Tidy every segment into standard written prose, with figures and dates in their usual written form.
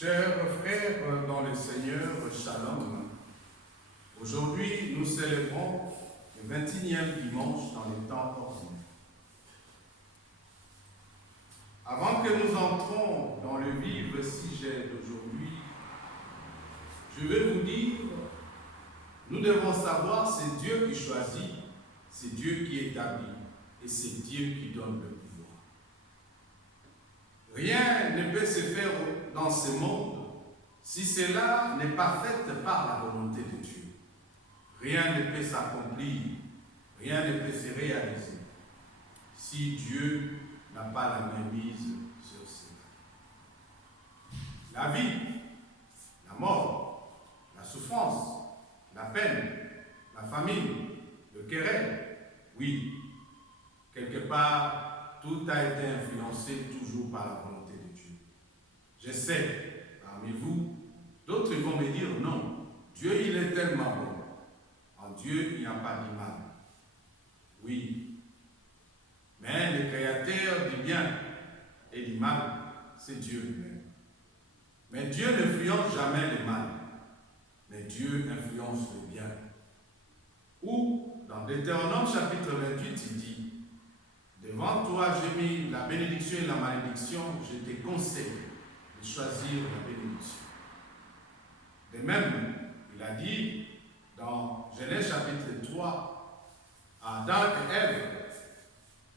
Chers frères dans le Seigneur, Shalom. Aujourd'hui, nous célébrons le 21e dimanche dans les temps ordinaires. Avant que nous entrons dans le vif sujet d'aujourd'hui, je vais vous dire, nous devons savoir, c'est Dieu qui choisit, c'est Dieu qui établit, et c'est Dieu qui donne le pouvoir. Rien ne peut se faire dans ce monde si cela n'est pas fait par la volonté de Dieu. Rien ne peut s'accomplir, rien ne peut se réaliser si Dieu n'a pas la mainmise sur cela. La vie, la mort, la souffrance, la peine, la famine, le querelle, oui, quelque part, tout a été influencé toujours par la volonté de Dieu. Je sais, parmi vous, d'autres vont me dire non, Dieu il est tellement bon. En Dieu il n'y a pas de mal. Oui, mais le créateur du bien et du mal, c'est Dieu lui-même. Mais Dieu n'influence jamais le mal, mais Dieu influence le bien. Ou, dans Deutéronome chapitre 28, il dit, devant toi, j'ai mis la bénédiction et la malédiction, je te conseille de choisir la bénédiction. De même, il a dit dans Genèse chapitre 3, à Adam et Ève,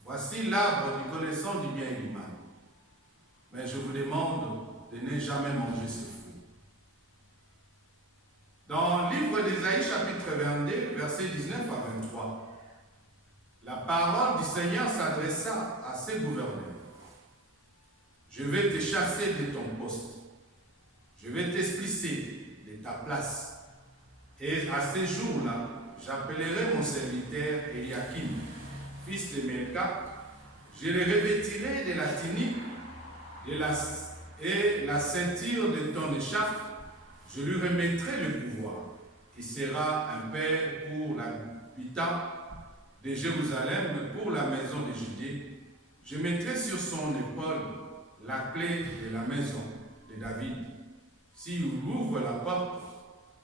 voici l'arbre du connaissant du bien et du mal. Mais je vous demande de ne jamais manger ce fruit. Dans le livre d'Ésaïe chapitre 22, versets 19 à 23, la parole du Seigneur s'adressa à ses gouverneurs. Je vais te chasser de ton poste. Je vais t'expulser de ta place. Et à ce jour-là, j'appellerai mon serviteur Eliakim, fils de Melka. Je le revêtirai de la tunique et la ceinture de ton écharpe. Je lui remettrai le pouvoir. Il sera un père pour l'habitant de Jérusalem, pour la maison de Judée. Je mettrai sur son épaule la clé de la maison de David. S'il ouvre la porte,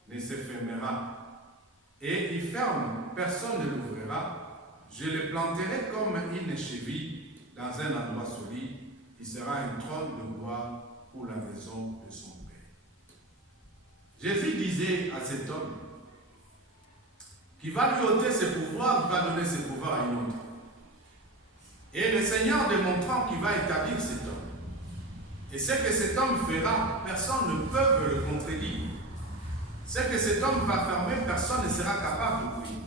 ne se fermera. Et il ferme, personne ne l'ouvrira. Je le planterai comme une cheville dans un endroit solide. Il sera un trône de bois pour la maison de son père. Jésus disait à cet homme qu'il va lui ôter ses pouvoirs, il va donner ses pouvoirs à un autre. Et le Seigneur démontrant qu'il va établir cet homme. Et ce que cet homme fera, personne ne peut le contredire. Ce que cet homme va fermer, personne ne sera capable d'ouvrir.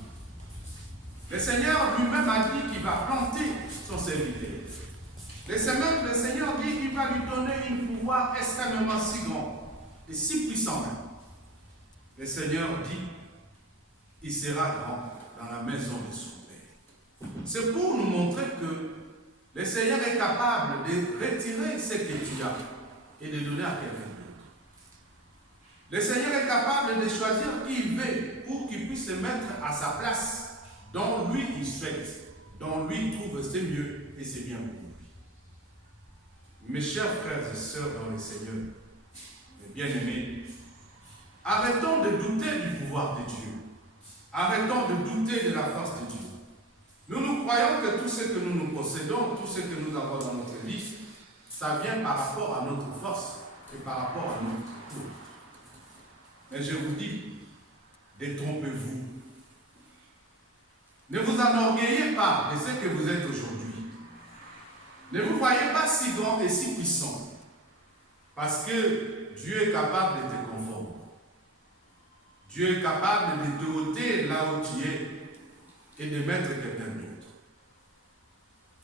Le Seigneur lui-même a dit qu'il va planter son serviteur. Le Seigneur dit qu'il va lui donner un pouvoir extrêmement si grand et si puissant même. Le Seigneur dit il sera grand dans la maison de son Père. C'est pour nous montrer que le Seigneur est capable de retirer ce que tu as et de donner à quelqu'un d'autre. Le Seigneur est capable de choisir qui il veut pour qu'il puisse se mettre à sa place dont lui il souhaite, dont lui il trouve c'est mieux et c'est bien pour lui. Mes chers frères et sœurs dans le Seigneur, mes bien-aimés, arrêtons de douter du pouvoir de Dieu. Arrêtons de douter de la force de Dieu. Nous croyons que tout ce que nous possédons, tout ce que nous avons dans notre vie, ça vient par rapport à notre force et par rapport à notre tour. Mais je vous dis, détrompez-vous. Ne vous enorgueillez pas de ce que vous êtes aujourd'hui. Ne vous voyez pas si grand et si puissant. Parce que Dieu est capable de te conformer. Dieu est capable de te ôter là où tu es et de mettre quelqu'un d'autre.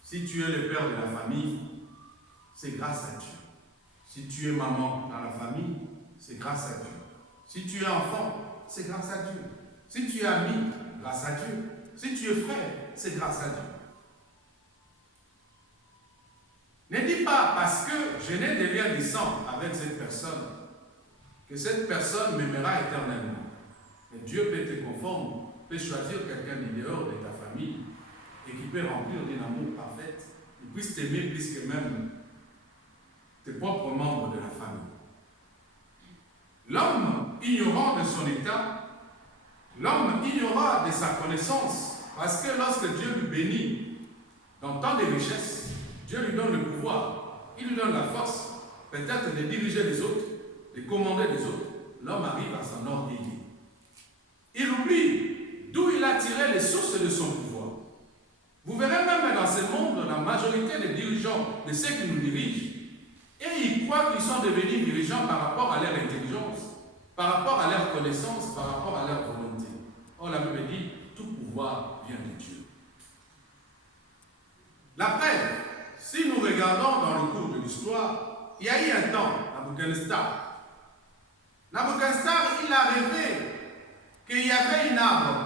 Si tu es le père de la famille, c'est grâce à Dieu. Si tu es maman dans la famille, c'est grâce à Dieu. Si tu es enfant, c'est grâce à Dieu. Si tu es ami, grâce à Dieu. Si tu es frère, c'est grâce à Dieu. Ne dis pas parce que je n'ai de lien de sang avec cette personne que cette personne m'aimera éternellement. Mais Dieu peut te conformer, peut choisir quelqu'un du dehors de ta famille et qui peut remplir d'un amour parfait. Il puisse t'aimer plus que même tes propres membres de la famille. ignorant de son état, l'homme ignorant de sa connaissance, parce que lorsque Dieu lui bénit dans tant de richesses, Dieu lui donne le pouvoir, il lui donne la force, peut-être de diriger les autres, de commander les autres. L'homme arrive à s'en orgueillir. Il oublie d'où il a tiré les sources de son pouvoir. Vous verrez même dans ce monde, la majorité des dirigeants, de ceux qui nous dirigent, et ils croient qu'ils sont devenus dirigeants par rapport à leur intelligence, par rapport à leur connaissance, par rapport à leur volonté. Or, la Bible dit, tout pouvoir vient de Dieu. La preuve, si nous regardons dans le cours de l'histoire, il y a eu un temps, Nabuchodonosor. Nabuchodonosor, il a rêvé qu'il y avait une arbre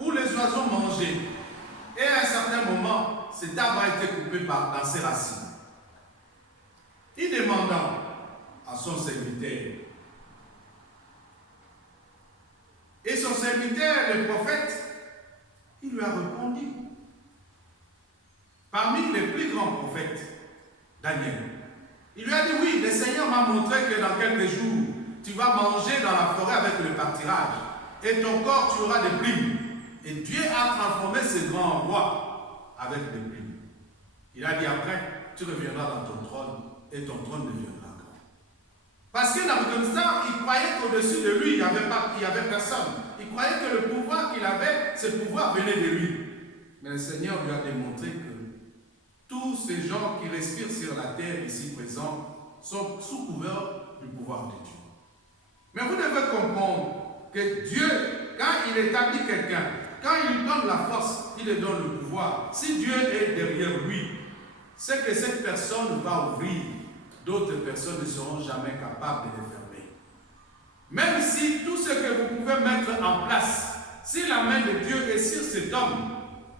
où les oiseaux mangeaient. Et à un certain moment, cet arbre a été coupé dans ses racines. Il demanda à son serviteur. Et son serviteur, le prophète, il lui a répondu. Parmi les plus grands prophètes, Daniel, il lui a dit, oui, le Seigneur m'a montré que dans quelques jours, tu vas manger dans la forêt avec le pâturage, et ton corps, tu auras des plumes. Et Dieu a transformé ce grand roi avec des plumes. Il a dit, après, tu reviendras dans ton trône, et ton trône deviendra grand. Parce que Nabuchodonosor, il croyait qu'au-dessus de lui, il n'y avait personne. Il croyait que le pouvoir qu'il avait, ce pouvoir venait de lui. Mais le Seigneur lui a démontré que tous ces gens qui respirent sur la terre ici présents sont sous couvert du pouvoir de Dieu. Mais vous devez comprendre que Dieu, quand il établit quelqu'un, quand il lui donne la force, il lui donne le pouvoir. Si Dieu est derrière lui, c'est que cette personne va ouvrir. D'autres personnes ne seront jamais capables de les fermer. Même si tout ce que vous pouvez mettre en place, si la main de Dieu est sur cet homme,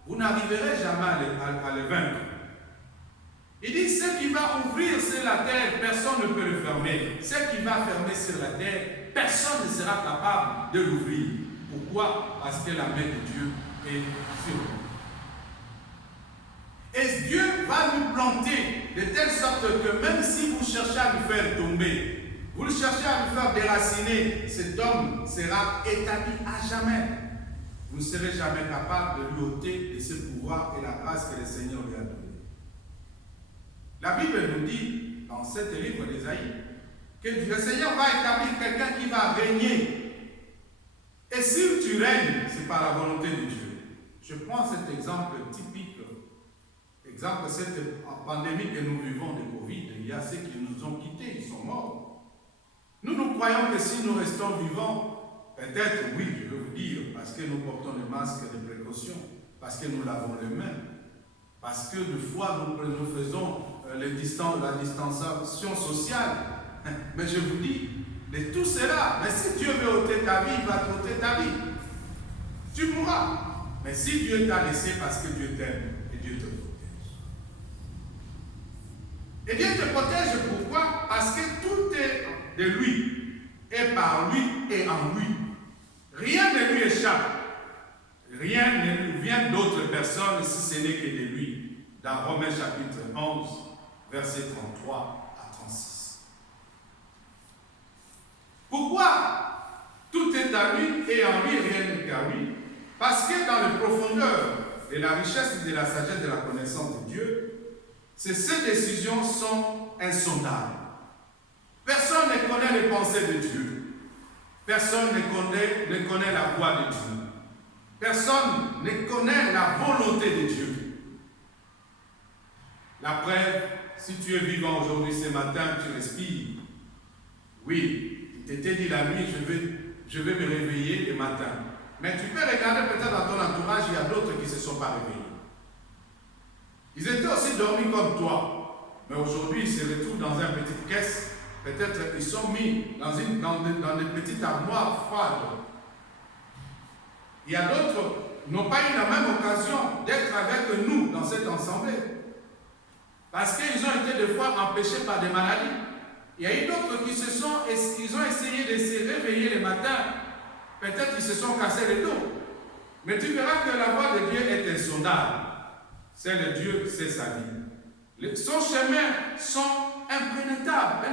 vous n'arriverez jamais à le vaincre. Il dit, ce qui va ouvrir sur la terre, personne ne peut le fermer. Ce qui va fermer sur la terre, personne ne sera capable de l'ouvrir. Pourquoi? Parce que la main de Dieu est sur lui. Et Dieu va nous planter de telle sorte que même si vous cherchez à nous faire tomber, vous le cherchez à nous faire déraciner, cet homme sera établi à jamais. Vous ne serez jamais capable de lui ôter de ce pouvoir et la grâce que le Seigneur lui a donnée. La Bible nous dit, dans ce livre d'Ésaïe, que le Seigneur va établir quelqu'un qui va régner. Et si tu règnes, c'est par la volonté de Dieu. Je prends cet exemple typique. Exemple, cette pandémie que nous vivons de Covid, il y a ceux qui nous ont quittés, ils sont morts. Nous croyons que si nous restons vivants, peut-être, oui, je veux vous dire, parce que nous portons des masques de précaution, parce que nous lavons les mains, parce que de fois nous faisons la distanciation sociale. Mais je vous dis, de tout cela, mais si Dieu veut ôter ta vie, il va t'ôter ta vie. Tu mourras. Mais si Dieu t'a laissé parce que Dieu t'aime, et Dieu te protège. Et Dieu te protège pourquoi? Parce que tout est de lui, et par lui, et en lui. Rien ne lui échappe. Rien ne lui vient d'autre personne si ce n'est que de lui. Dans Romains chapitre 11, versets 33 à 36. Pourquoi? Tout est à lui et en lui rien n'est qu'à lui. Parce que dans les profondeurs de la richesse de la sagesse de la connaissance de Dieu, ces décisions sont insondables. Personne ne connaît les pensées de Dieu. Personne ne connaît la voix de Dieu. Personne ne connaît la volonté de Dieu. La preuve, si tu es vivant aujourd'hui, ce matin, tu respires. Oui, il t'était dit la nuit, je vais me réveiller le matin. Mais tu peux regarder peut-être dans ton entourage, il y a d'autres qui ne se sont pas réveillés. Ils étaient aussi dormis comme toi. Mais aujourd'hui, ils se retrouvent dans une petite caisse. Peut-être ils sont mis dans des petites armoires froides. Il y a d'autres qui n'ont pas eu la même occasion d'être avec nous dans cette assemblée. Parce qu'ils ont été des fois empêchés par des maladies. Il y a eu d'autres qui ont essayé de se réveiller le matin. Peut-être qu'ils se sont cassés le dos. Mais tu verras que la voix de Dieu est insondable. C'est le Dieu, c'est sa vie. Son chemin sont impénétrables.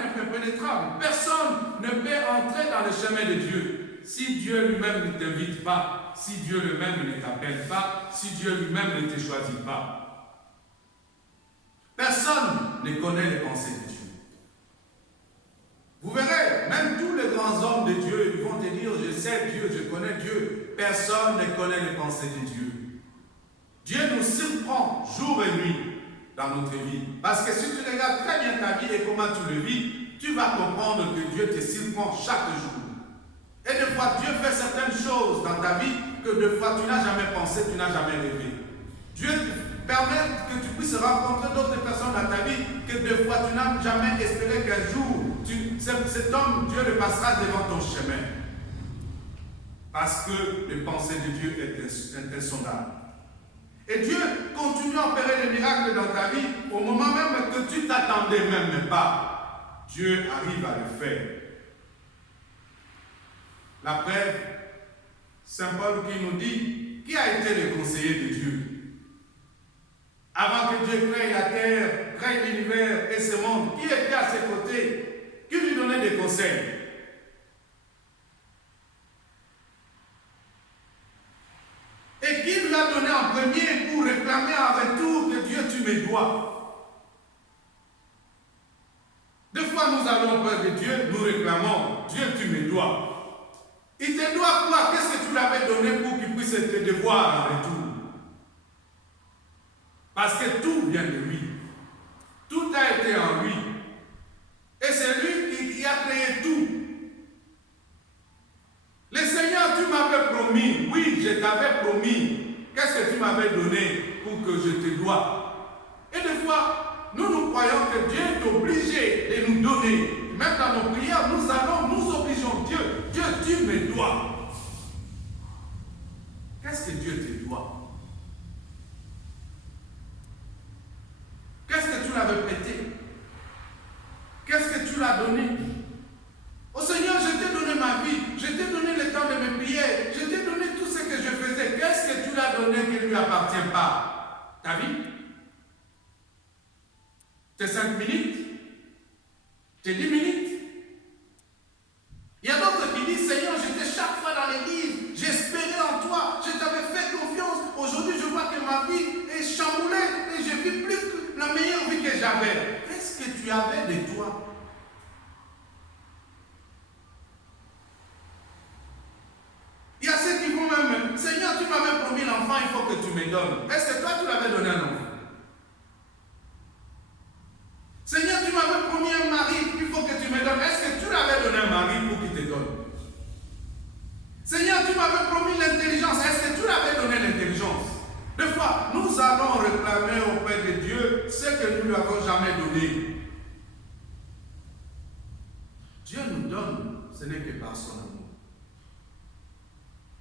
Personne ne peut entrer dans le chemin de Dieu si Dieu lui-même ne t'invite pas, si Dieu lui-même ne t'appelle pas, si Dieu lui-même ne te choisit pas. Personne ne connaît les pensées de Dieu. Vous verrez, même tous les grands hommes de Dieu, ils vont te dire, je sais Dieu, je connais Dieu. Personne ne connaît les pensées de Dieu. Dieu nous surprend jour et nuit dans notre vie. Parce que si tu regardes très bien ta vie et comment tu le vis, tu vas comprendre que Dieu te surprend chaque jour. Et des fois, Dieu fait certaines choses dans ta vie que des fois tu n'as jamais pensé, tu n'as jamais rêvé. Dieu permet que tu puisses rencontrer d'autres personnes dans ta vie que des fois tu n'as jamais espéré qu'un jour cet homme, Dieu le passera devant ton chemin. Parce que les pensées de Dieu est insondable. Et Dieu continue à opérer des miracles dans ta vie au moment même que tu t'attendais même pas. Dieu arrive à le faire. La preuve, Saint Paul qui nous dit, qui a été le conseiller de Dieu? Avant que Dieu crée la terre, crée l'univers et ce monde, qui était à ses côtés? Qui lui donnait des conseils? Et qui lui a donné en premier pour réclamer en retour que Dieu tu me dois? Des fois nous allons auprès de Dieu, nous réclamons, Dieu tu me dois. Il te doit quoi? Qu'est-ce que tu lui avais donné pour qu'il puisse te devoir en retour? Parce que tout vient de lui. Tout a été en lui. Et c'est lui qui a créé tout. Le Seigneur, tu m'avais promis, oui, je t'avais promis. Qu'est-ce que tu m'avais donné pour que je te dois? Et des fois, nous croyons que Dieu est obligé de nous donner. Même dans nos prières, nous obligeons Dieu. Dieu, tu me dois. Qu'est-ce que Dieu te doit? Qu'est-ce que tu l'avais prêté? Qu'est-ce que tu l'as donné? Au Seigneur, je t'ai donné ma vie, je t'ai donné le temps de me prier, je t'ai donné tout ce que je faisais. Qu'est-ce que tu l'as donné qui ne lui appartient pas? Ta vie? Tes 5 minutes? Tes 10 minutes? Il y a d'autres qui disent, Seigneur, j'étais chaque fois dans l'église, j'espérais en toi, je t'avais fait confiance. Aujourd'hui, je vois que ma vie est chamboulée et je vis plus que la meilleure vie que j'avais. Qu'est-ce que tu avais de toi? Il y a ceux qui vont même, Seigneur, tu m'avais promis l'enfant, il faut que tu me donnes. Est-ce que toi, tu l'avais donné un enfant? Seigneur, tu m'avais promis un mari, il faut que tu me donnes. Est-ce que tu l'avais donné un mari pour qu'il te donne? Seigneur, tu m'avais promis l'intelligence. Est-ce que tu l'avais donné l'intelligence? Des fois, nous allons réclamer auprès de Dieu ce que nous ne lui avons jamais donné. Dieu nous donne, ce n'est que par son amour.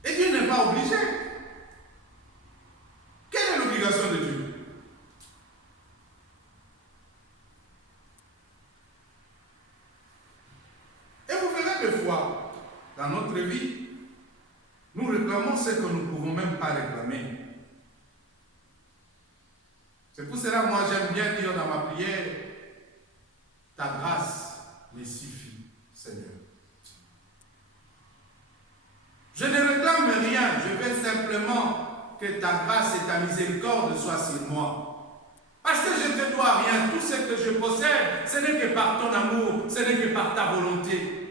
Et Dieu n'est pas obligé. Quelle est l'obligation de Dieu? Et vous verrez des fois, dans notre vie, nous réclamons ce que nous ne pouvons même pas réclamer. C'est pour cela, moi, j'aime bien dire dans ma prière, ta grâce me suffit, Seigneur. Je ne réclame rien, je veux simplement que ta grâce et ta miséricorde soient sur moi. Parce que je ne te dois rien, tout ce que je possède, ce n'est que par ton amour, ce n'est que par ta volonté.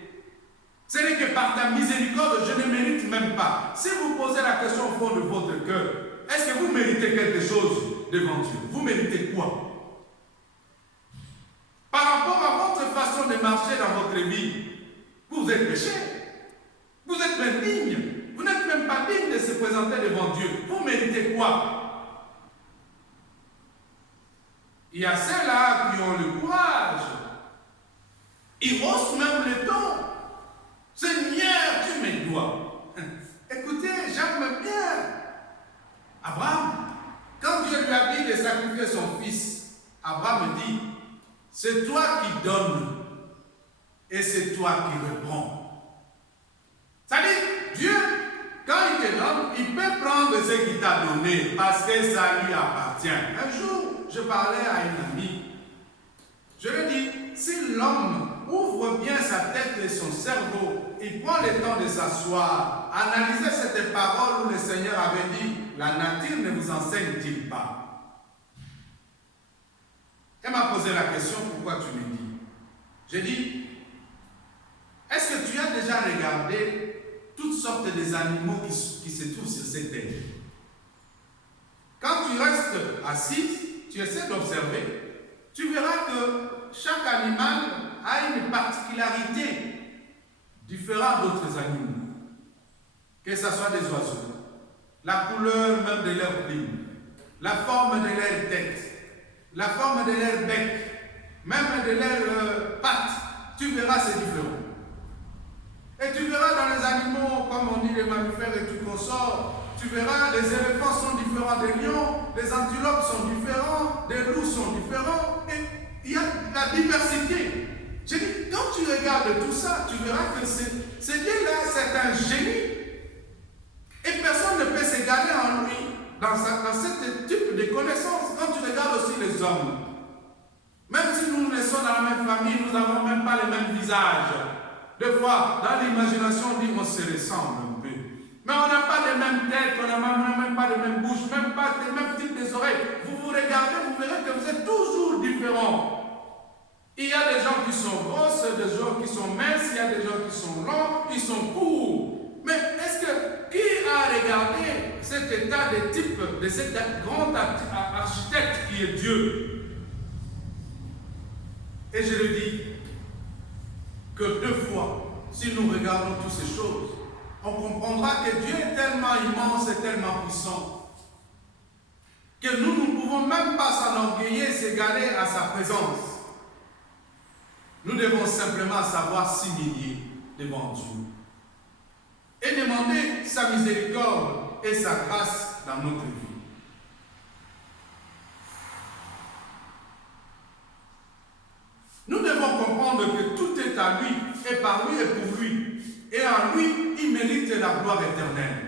Ce n'est que par ta miséricorde, je ne mérite même pas. Si vous posez la question au fond de votre cœur, est-ce que vous méritez quelque chose devant Dieu? Vous méritez quoi? Par rapport à votre façon de marcher dans votre vie, vous êtes péché. Vous êtes même digne. Vous n'êtes même pas digne de se présenter devant Dieu. Vous méritez quoi? Il y a ceux-là qui ont le courage. Ils haussent même le ton. Seigneur, tu me dois. Écoutez, j'aime bien Abraham. Quand Dieu lui a dit de sacrifier son fils, Abraham dit, c'est toi qui donnes et c'est toi qui reprends. C'est-à-dire, Dieu, quand il te donne, il peut prendre ce qu'il t'a donné parce que ça lui appartient. Un jour, je parlais à une amie. Je lui ai dit, si l'homme ouvre bien sa tête de son cerveau, il prend le temps de s'asseoir, analyser cette parole où le Seigneur avait dit, la nature ne vous enseigne-t-il pas? Elle m'a posé la question, pourquoi tu me dis? J'ai dit, est-ce que tu as déjà regardé toutes sortes d'animaux qui se trouvent sur cette terre? Quand tu restes assis, tu essaies d'observer, tu verras que chaque animal a une particularité différente d'autres animaux. Que ce soit des oiseaux, la couleur même de leur plume, la forme de leur tête, la forme de leur bec, même de leurs pattes, tu verras c'est différent. Et tu verras dans les animaux, comme on dit les mammifères et tout consort, tu verras les éléphants sont différents des lions, les antilopes sont différents, des loups sont différents, et il y a la diversité. Je dis, quand tu regardes tout ça, tu verras que ce Dieu-là, c'est un génie. Et personne ne peut s'égaler en lui dans ce type de connaissances. Quand tu regardes aussi les hommes, même si nous naissons dans la même famille, nous n'avons même pas le même visage. Des fois, dans l'imagination, on dit qu'on se ressemble un peu. Mais on n'a pas les mêmes têtes, on n'a même pas les mêmes bouches, même pas les mêmes types des oreilles. Vous regardez, vous verrez que vous êtes toujours différents. Il y a des gens qui sont grosses, des gens qui sont minces, il y a des gens qui sont longs, qui sont courts. Mais est-ce que qui a regardé cet état de type de cet grand architecte qui est Dieu? Et je le dis que deux fois, si nous regardons toutes ces choses, on comprendra que Dieu est tellement immense et tellement puissant que nous ne pouvons même pas s'enorgueillir, s'égaler à sa présence. Nous devons simplement savoir s'humilier devant Dieu et demander sa miséricorde et sa grâce dans notre vie. Nous devons comprendre que tout est à lui, et par lui et pour lui. Et en lui, il mérite la gloire éternelle.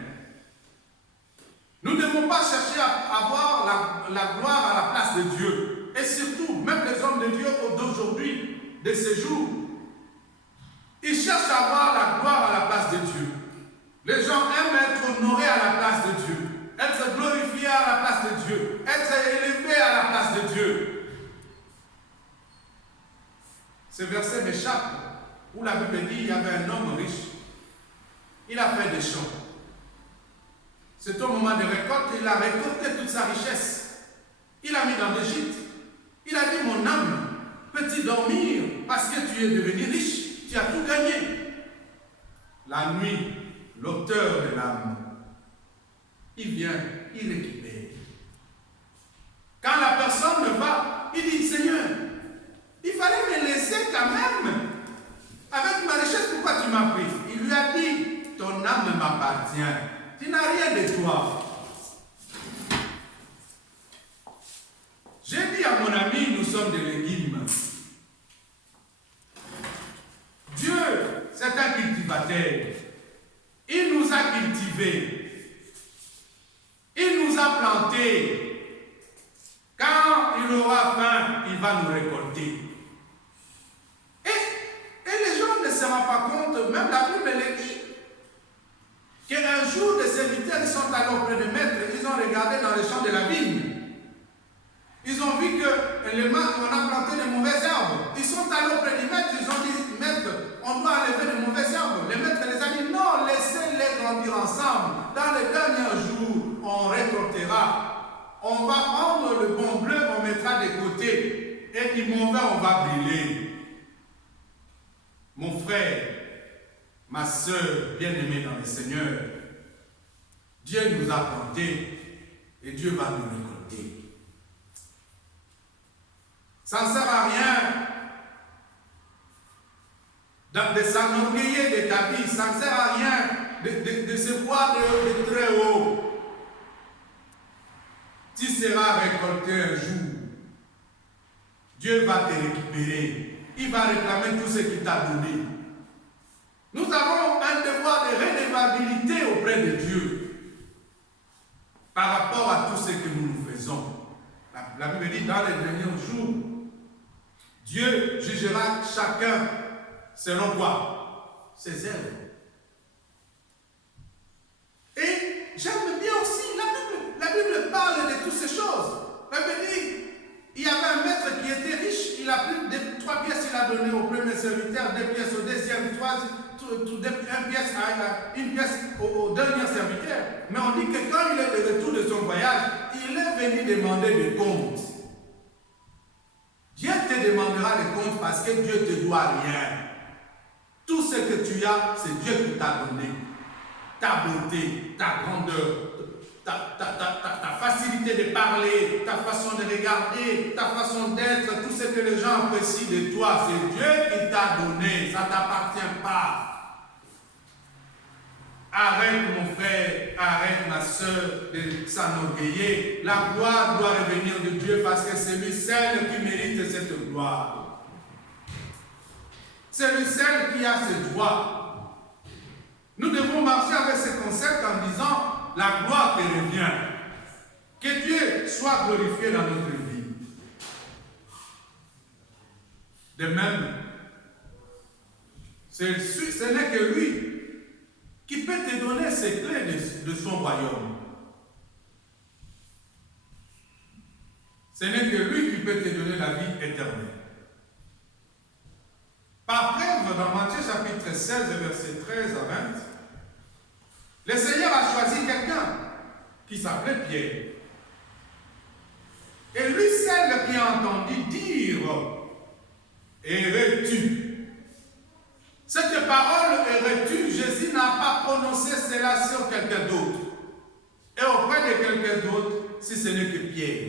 Nous ne devons pas chercher à avoir la gloire à la place de Dieu. Et surtout, même les hommes de Dieu d'aujourd'hui, de ces jours, ils cherchent à avoir la gloire à la place de Dieu. Les gens aiment être honorés à la place de Dieu, être glorifiés à la place de Dieu, être élevés à la place de Dieu. Ce verset m'échappe, où la Bible dit qu'il y avait un homme riche. Il a fait des champs. C'est au moment de récolte, il a récolté toute sa richesse. Il a mis dans l'Égypte. Il a dit, mon âme, peux-tu dormir parce que tu es devenu riche, tu as tout gagné. La nuit, l'auteur de l'âme, il vient, il récupère. Quand la personne va, il dit, Seigneur, il fallait me laisser quand même. Avec ma richesse, pourquoi tu m'as pris? Il lui a dit, ton âme m'appartient. Tu n'as rien de toi. J'ai dit à mon ami, nous sommes des légumes. Dieu, c'est un cultivateur. Il nous a cultivés. Il nous a plantés. Quand il aura faim, il va nous récolter. Et les gens ne se rendent pas compte, même la Bible le dit, qu'un jour des serviteurs ils sont allés auprès de maître, ils ont regardé dans les champs de la vigne. Ils ont vu qu'on a planté de mauvaises herbes. Ils sont allés auprès du maître, ils ont dit, maître, on doit enlever de mauvaises herbes. Le maître les a dit, non, laissez-les grandir ensemble. Dans les derniers jours, on récoltera. On va prendre le bon bleu, on mettra de côté. Et du mauvais, on va brûler. Mon frère, ma soeur bien-aimée dans le Seigneur, Dieu nous a plantés et Dieu va nous récolter. Ça ne sert à rien de s'enorgueillir de ta vie, ça ne sert à rien de se voir de très haut. Tu seras récolté un jour. Dieu va te récupérer. Il va réclamer tout ce qu'il t'a donné. Nous avons un devoir de redevabilité auprès de Dieu par rapport à tout ce que nous faisons. La Bible dit dans les derniers jours, Dieu jugera chacun selon quoi? ses œuvres. Et j'aime bien aussi, la Bible parle de toutes ces choses. La Bible dit, il y avait un maître qui était riche, il a pris 3 pièces, il a donné au premier serviteur, 2 pièces au deuxième, une pièce au dernier serviteur. Mais on dit que quand il est de retour de son voyage, il est venu demander des comptes. Dieu te demandera des comptes parce que Dieu ne te doit rien. Tout ce que tu as, c'est Dieu qui t'a donné. Ta beauté, ta grandeur, ta facilité de parler, ta façon de regarder, ta façon d'être, tout ce que les gens apprécient de toi, c'est Dieu qui t'a donné, ça ne t'appartient pas. Arrête mon frère, arrête ma soeur de s'enorgueillir. La gloire doit revenir de Dieu parce que c'est lui seul qui mérite cette gloire. C'est lui seul qui a ce droit. Nous devons marcher avec ce concept en disant la gloire te revient. Que Dieu soit glorifié dans notre vie. De même, ce n'est que lui qui peut te donner ces clés de son royaume. Ce n'est que lui qui peut te donner la vie éternelle. Par preuve, dans Matthieu chapitre 16, versets 13 à 20, le Seigneur a choisi quelqu'un qui s'appelait Pierre. Et lui seul qui a entendu dire « Errais-tu » Cette parole « Errais-tu » Jésus n'a pas prononcé cela sur quelqu'un d'autre. Et auprès de quelqu'un d'autre, si ce n'est que Pierre.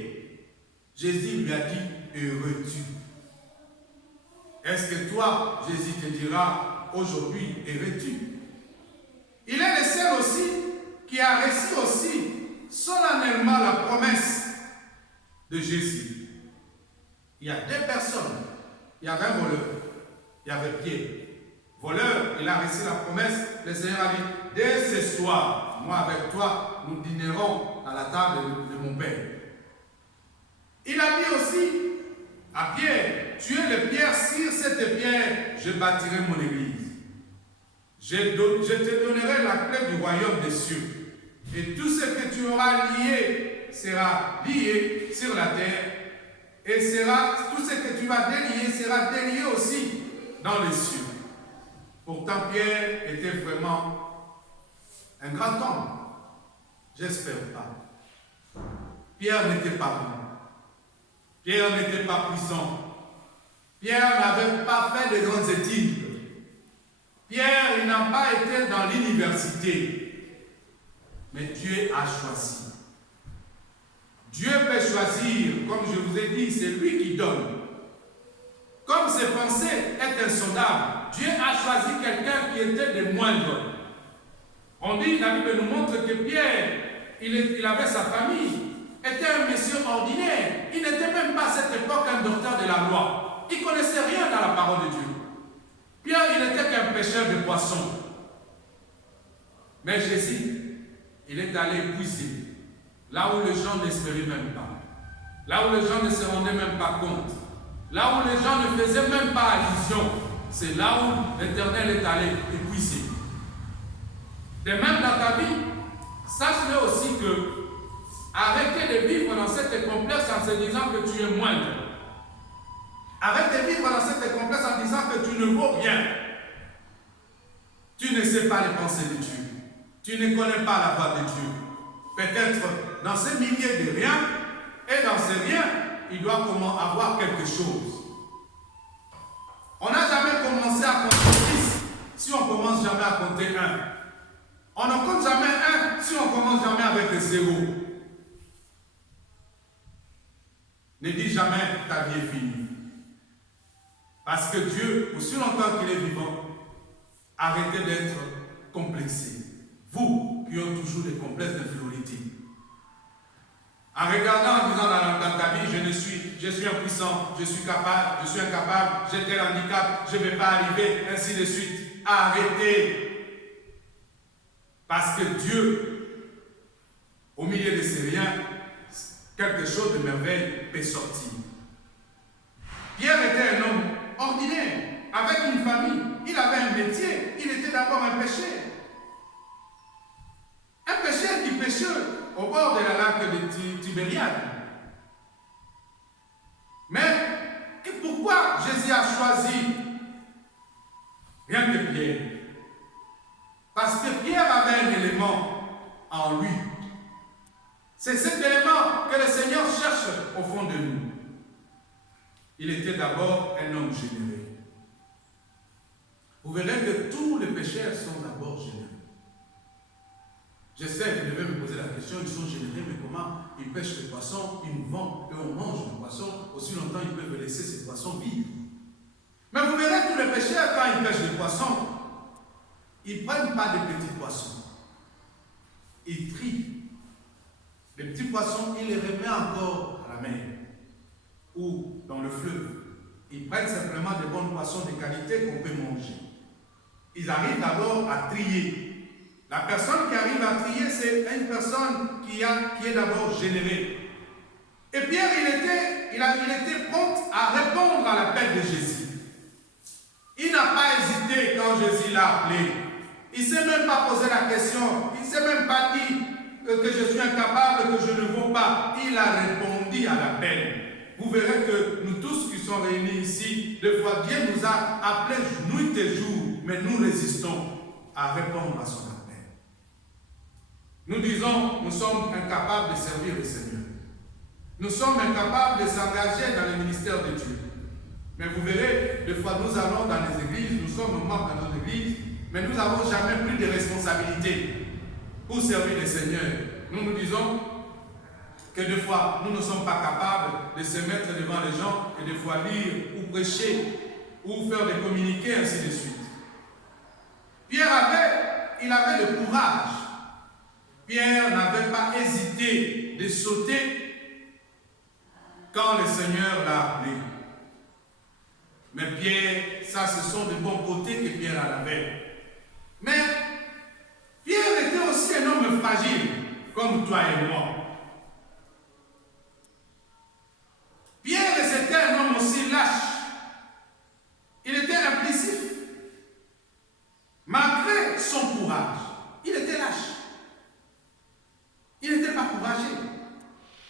Jésus lui a dit « Errais-tu » Est-ce que toi, Jésus te dira aujourd'hui « Errais-tu » Il est le seul aussi qui a reçu aussi solennellement la promesse de Jésus. Il y a 2 personnes. Il y avait un voleur. Il y avait Pierre. Voleur, il a reçu la promesse. Le Seigneur a dit, dès ce soir, moi avec toi, nous dînerons à la table de mon Père. Il a dit aussi à Pierre, tu es le pierre, sur cette pierre, je bâtirai mon église. Je te donnerai la clé du royaume des cieux. Et tout ce que tu auras lié sera lié sur la terre. Et tout ce que tu vas délier sera délié aussi dans les cieux. Pourtant, Pierre était vraiment un grand homme. J'espère pas. Pierre n'était pas bon. Pierre n'était pas puissant. Pierre n'avait pas fait de grandes études. Pierre, il n'a pas été dans l'université. Mais Dieu a choisi. Dieu peut choisir, comme je vous ai dit, c'est lui qui donne. Comme ses pensées est insondable, Dieu a choisi quelqu'un qui était de moindre. On dit, la Bible nous montre que Pierre, il avait sa famille, était un monsieur ordinaire. Il n'était même pas à cette époque un docteur de la loi. Il ne connaissait rien dans la parole de Dieu. Pierre, il n'était qu'un pêcheur de poissons. Mais Jésus, il est allé puiser là où les gens n'espéraient même pas. Là où les gens ne se rendaient même pas compte. Là où les gens ne faisaient même pas allusion. C'est là où l'Éternel est allé puiser. De même dans ta vie, sache-le aussi que arrêtez de vivre dans cette complexe en se disant que tu es moindre. Arrête de vivre dans cette complexe en disant que tu ne vaux rien. Tu ne sais pas les pensées de Dieu. Tu ne connais pas la voix de Dieu. Peut-être dans ce milieu de rien, et dans ce rien, il doit avoir quelque chose. On n'a jamais commencé à compter 10 si on ne commence jamais à compter 1. On ne compte jamais 1 si on ne commence jamais avec 0. Ne dis jamais ta vie est finie. Parce que Dieu, aussi longtemps qu'il est vivant, arrêtez d'être complexé. Vous qui avez toujours des complexes d'infériorité. En regardant, en disant dans ta vie, je suis impuissant, je suis capable, je suis incapable, j'ai tel handicap, je ne vais pas arriver, ainsi de suite. Arrêtez. Parce que Dieu, au milieu de ces riens, quelque chose de merveille peut sortir. Pierre était un homme ordinaire, avec une famille, il avait un métier, il était d'abord un pécheur. Un pécheur qui péchait au bord de la lac de Tibériade. Mais et pourquoi Jésus a choisi rien que Pierre? Parce que Pierre avait un élément en lui. C'est cet élément que le Seigneur cherche au fond de nous. Il était d'abord un homme généreux. Vous verrez que tous les pécheurs sont d'abord généreux. Je sais que vous devez me poser la question, ils sont généreux, mais comment ils pêchent les poissons, ils nous vendent, et on mange le poisson, aussi longtemps ils peuvent laisser ces poissons vivre. Mais vous verrez que les pêcheurs, quand ils pêchent les poissons, ils ne prennent pas des petits poissons. Ils trient. Les petits poissons, ils les remettent encore à la mer ou dans le fleuve. Ils prennent simplement des bons poissons de qualité qu'on peut manger. Ils arrivent d'abord à trier. La personne qui arrive à trier, c'est une personne qui est d'abord générée. Et Pierre, il était prompt à répondre à l'appel de Jésus. Il n'a pas hésité quand Jésus l'a appelé. Il ne s'est même pas posé la question. Il ne s'est même pas dit que je suis incapable, que je ne vaux pas. Il a répondu à l'appel. Vous verrez que nous tous qui sommes réunis ici, des fois Dieu nous a appelés nuit et jour, mais nous résistons à répondre à son appel. Nous disons, nous sommes incapables de servir le Seigneur. Nous sommes incapables de s'engager dans le ministère de Dieu. Mais vous verrez, des fois nous allons dans les églises, nous sommes membres de nos églises, mais nous n'avons jamais pris de responsabilité pour servir le Seigneur. Nous nous disons que des fois, nous ne sommes pas capables de se mettre devant les gens et des fois lire ou prêcher ou faire des communiqués, ainsi de suite. Pierre avait le courage. Pierre n'avait pas hésité de sauter quand le Seigneur l'a appelé. Mais Pierre, ça ce sont de bons côtés que Pierre en avait. Mais Pierre était aussi un homme fragile, comme toi et moi. Pierre, c'était un homme aussi lâche. Il était impulsif. Malgré son courage, il était lâche. Il n'était pas courageux.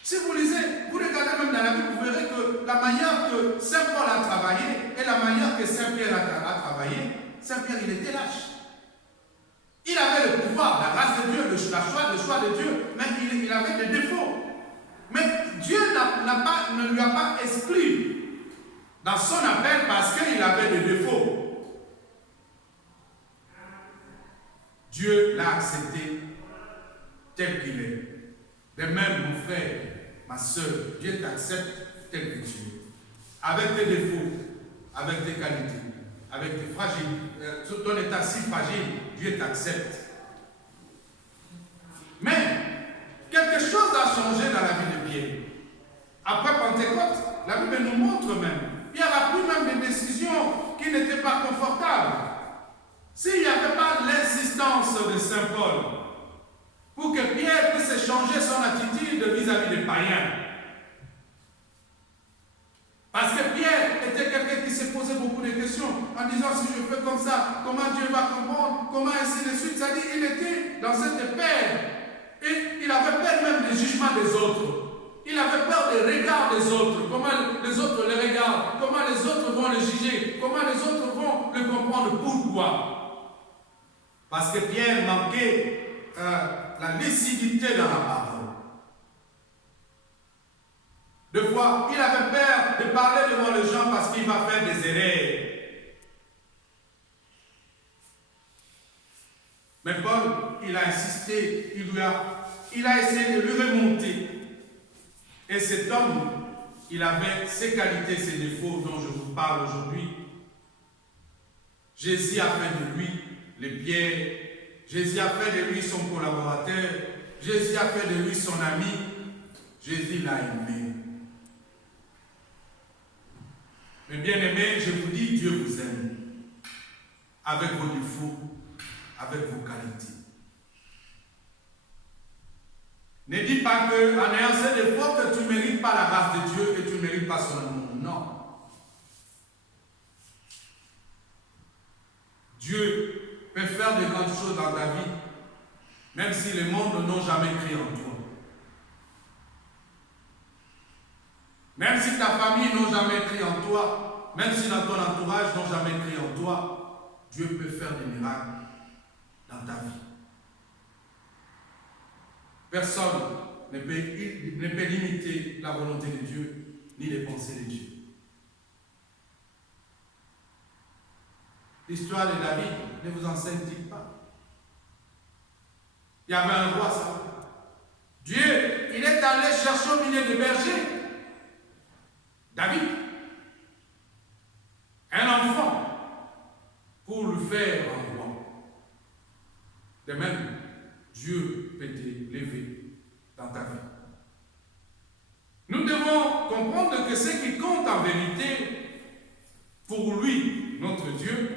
Si vous lisez, vous regardez même dans la Bible, vous verrez que la manière que Saint Paul a travaillé et la manière que Saint Pierre a travaillé, Saint Pierre, il était lâche. Il avait le pouvoir, la grâce de Dieu, le choix de Dieu, mais il avait des défauts. Mais Dieu ne lui a pas exclu dans son appel parce qu'il avait des défauts. Dieu l'a accepté tel qu'il est. De même, mon frère, ma soeur, Dieu t'accepte tel que tu es. Avec tes défauts, avec tes qualités, avec tes fragilités, ton état si fragile, Dieu t'accepte. Mais, quelque chose a changé dans la vie de Pierre. Après Pentecôte, la Bible nous montre même, Pierre a pris même des décisions qui n'étaient pas confortables. S'il n'y avait pas l'insistance de Saint Paul, pour que Pierre puisse changer son attitude vis-à-vis des païens. Parce que Pierre était quelqu'un qui se posait beaucoup de questions en disant si je fais comme ça, comment Dieu va comprendre, comment ainsi de suite. C'est-à-dire qu'il était dans cette peur et il avait peur même du jugement des autres. Il avait peur des regards des autres, comment les autres le regardent, comment les autres vont le juger, comment les autres vont le comprendre, pourquoi. Parce que Pierre manquait la lucidité dans la parole. Des fois, il avait peur de parler devant les gens parce qu'il va faire des erreurs. Mais Paul, il a insisté, il a essayé de lui remonter. Et cet homme, il avait ses qualités, ses défauts dont je vous parle aujourd'hui. Jésus a fait de lui les pierres. Jésus a fait de lui son collaborateur. Jésus a fait de lui son ami. Jésus l'a aimé. Mais bien aimé, je vous dis, Dieu vous aime. Avec vos défauts, avec vos qualités. Ne dis pas qu'en ayant ces défauts, que tu ne mérites pas la grâce de Dieu, que tu ne mérites pas son amour. Non. Dieu peut faire de grandes choses dans ta vie, même si le monde n'ont jamais cru en toi. Même si ta famille n'a jamais cru en toi, même si dans ton entourage n'ont jamais cru en toi, Dieu peut faire des miracles dans ta vie. Personne ne peut limiter la volonté de Dieu, ni les pensées de Dieu. L'histoire de David ne vous enseigne-t-il pas? Il y avait un roi, ça. Dieu, il est allé chercher au milieu des bergers David, un enfant, pour le faire un roi. De même, Dieu peut t'élever dans ta vie. Nous devons comprendre que ce qui compte en vérité pour lui, notre Dieu,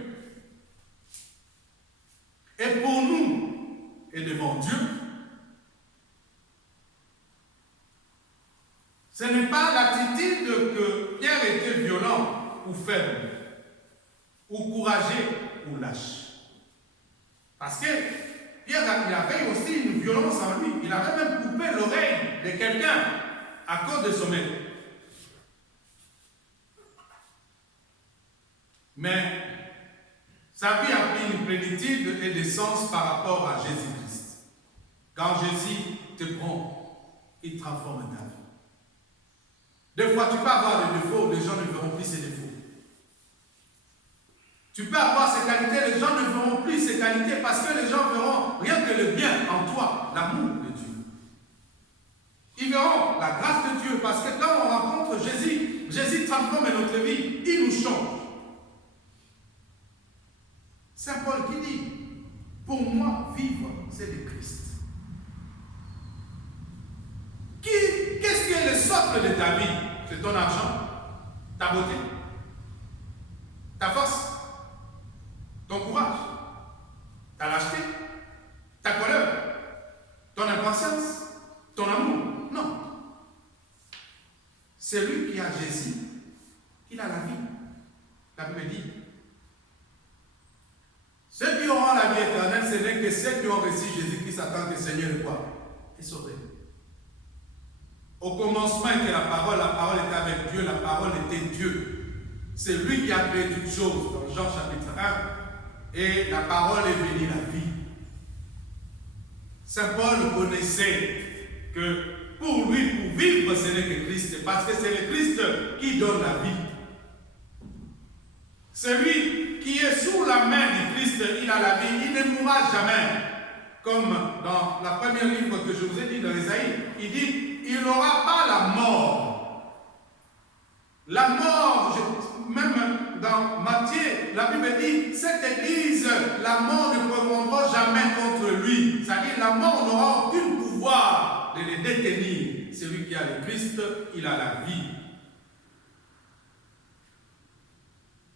et pour nous et devant Dieu, ce n'est pas l'attitude que Pierre était violent ou faible, ou courageux ou lâche. Parce que Pierre il avait aussi une violence en lui. Il avait même coupé l'oreille de quelqu'un à cause de son maître. Mais sa vie a pris une plénitude et des sens par rapport à Jésus-Christ. Quand Jésus te prend, il transforme ta vie. Des fois, tu peux avoir des défauts, les gens ne verront plus ces défauts. Tu peux avoir ces qualités, les gens ne verront plus ces qualités parce que les gens verront rien que le bien en toi, l'amour de Dieu. Ils verront la grâce de Dieu parce que quand on rencontre Jésus, Jésus transforme notre vie, il nous change. Saint Paul qui dit, pour moi, vivre, c'est le Christ. Qu'est-ce qui est le socle de ta vie? C'est ton argent, ta beauté, ta force, ton courage, ta lâcheté, ta colère, ton inconscience, ton amour. Non. Celui qui a Jésus, il a la vie. La Bible dit. Ceux qui auront la vie éternelle, ce n'est que ceux qui ont reçu Jésus-Christ en tant que Seigneur et quoi? Et sauvé. Au commencement était la parole était avec Dieu, la parole était Dieu. C'est lui qui a créé toutes choses, dans Jean chapitre 1. Et la parole est venue la vie. Saint Paul connaissait que pour lui, pour vivre, ce n'est que Christ, parce que c'est le Christ qui donne la vie. Celui qui est sous la main du Christ, il a la vie, il ne mourra jamais. Comme dans la première livre que je vous ai dit dans Ésaïe, il dit il n'aura pas la mort. La mort, même dans Matthieu, la Bible dit, cette église, la mort ne prévaudra jamais contre lui. C'est-à-dire la mort n'aura aucun pouvoir de les détenir. Celui qui a le Christ, il a la vie.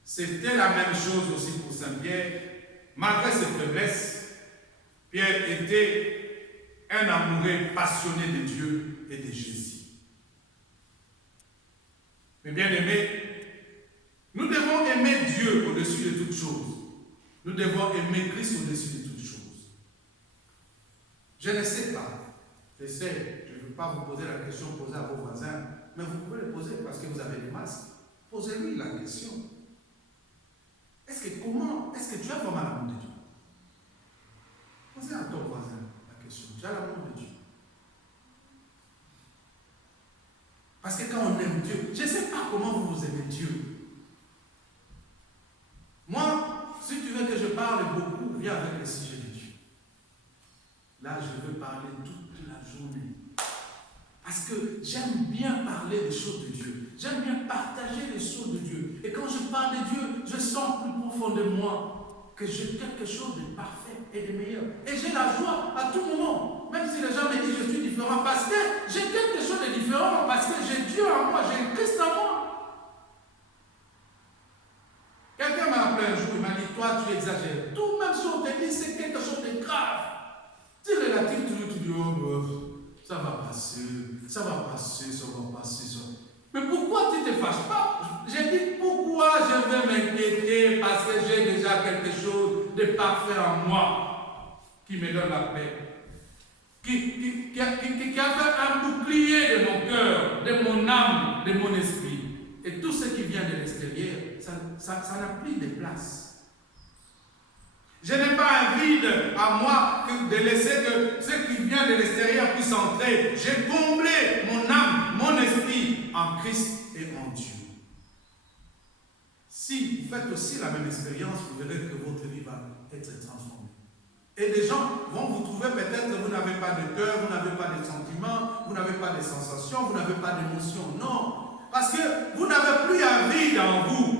C'était la même chose aussi pour Saint Pierre. Malgré ses faiblesses, Pierre était un amoureux passionné de Dieu et de Jésus. Mais bien aimés, nous devons aimer Dieu au-dessus de toutes choses. Nous devons aimer Christ au-dessus de toutes choses. Je ne sais pas. Je sais, je ne veux pas vous poser la question posée à vos voisins, mais vous pouvez le poser parce que vous avez des masques. Posez-lui la question. Est-ce que tu as vraiment l'amour de Dieu? Posez à ton voisin la question. Tu as l'amour de Dieu? Parce que quand on aime Dieu, je ne sais pas comment vous aimez Dieu. Moi, si tu veux que je parle beaucoup, viens avec le sujet de Dieu. Là, je veux parler toute la journée. Parce que j'aime bien parler des choses de Dieu. J'aime bien partager les choses de Dieu. Et quand je parle de Dieu, je sens plus profond de moi que j'ai quelque chose de parfait et de meilleur. Et j'ai la joie à tout moment. Même si les gens me disent que je suis différent. Parce que j'ai quelque chose de différent. Parce que j'ai Dieu en moi. J'ai Christ en moi. Quelqu'un m'a appelé un jour. Il m'a dit, toi, tu exagères. Tout même si on te dit c'est quelque chose de grave. C'est relatif, tu dis, oh, ça va passer, ça va passer, ça va passer. Ça. Mais pourquoi tu ne te fâches pas? J'ai dit, pourquoi je vais m'inquiéter parce que j'ai déjà quelque chose de parfait en moi qui me donne la paix, qui a fait un bouclier de mon cœur, de mon âme, de mon esprit. Et tout ce qui vient de l'extérieur, ça n'a plus de place. Je n'ai pas un vide à moi de laisser que ce qui vient de l'extérieur puisse entrer. J'ai comblé mon âme, mon esprit en Christ et en Dieu. Si vous faites aussi la même expérience, vous verrez que votre vie va être transformée. Et les gens vont vous trouver peut-être que vous n'avez pas de cœur, vous n'avez pas de sentiments, vous n'avez pas de sensations, vous n'avez pas d'émotions. Non. Parce que vous n'avez plus un vide en vous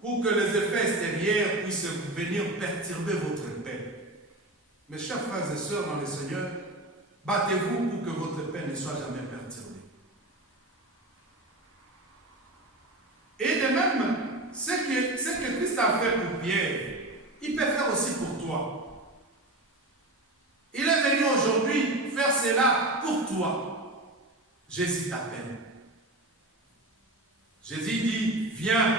pour que les effets extérieurs puissent venir perturber votre paix. Mes chers frères et sœurs dans le Seigneur, battez-vous pour que votre paix ne soit jamais perturbée. Et de même, ce que Christ a fait pour Pierre, il peut faire aussi pour toi. Il est venu aujourd'hui faire cela pour toi. Jésus t'appelle. Jésus dit, viens.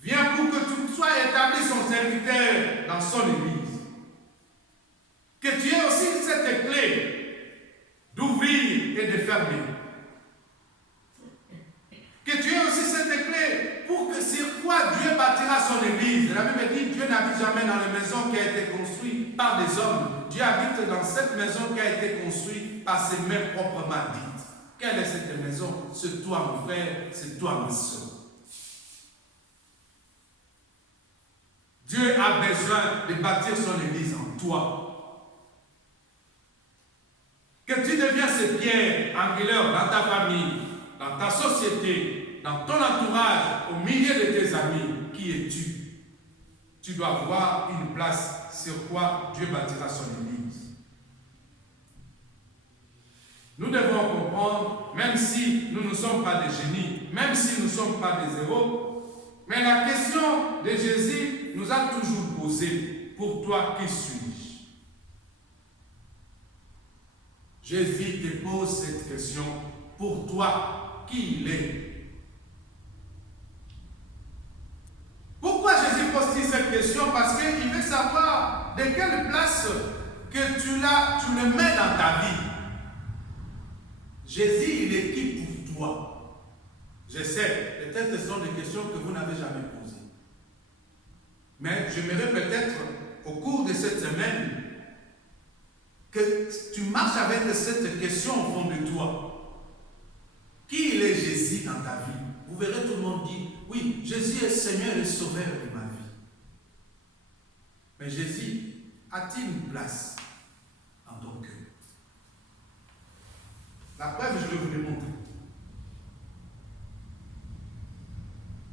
Viens pour que tu sois établi son serviteur dans son église. Que tu aies aussi cette clé d'ouvrir et de fermer. Que tu aies aussi cette clé pour que sur quoi Dieu bâtira son église. La Bible dit, Dieu n'habite jamais dans les maisons qui a été construite par des hommes. Dieu habite dans cette maison qui a été construite par ses mains proprement dites. Quelle est cette maison? C'est toi mon frère, c'est toi ma soeur. Dieu a besoin de bâtir son église en toi. Que tu deviens cette pierre angulaire dans ta famille, dans ta société, dans ton entourage, au milieu de tes amis. Qui es-tu? Tu dois avoir une place sur quoi Dieu bâtira son église. Nous devons comprendre, même si nous ne sommes pas des génies, même si nous ne sommes pas des héros, mais la question de Jésus nous a toujours posé, pour toi, qui suis-je? Jésus te pose cette question, pour toi, qui il est? Pourquoi Jésus pose-t-il cette question? Parce qu'il veut savoir de quelle place que tu le mets dans ta vie. Jésus, il est qui pour toi? Je sais, peut-être ce sont des questions que vous n'avez jamais posées. Mais j'aimerais peut-être, au cours de cette semaine, que tu marches avec cette question au fond de toi. Qui il est Jésus dans ta vie? Vous verrez tout le monde dire, oui, Jésus est Seigneur et Sauveur de ma vie. Mais Jésus a-t-il une place dans ton cœur? La preuve, je vais vous le montrer.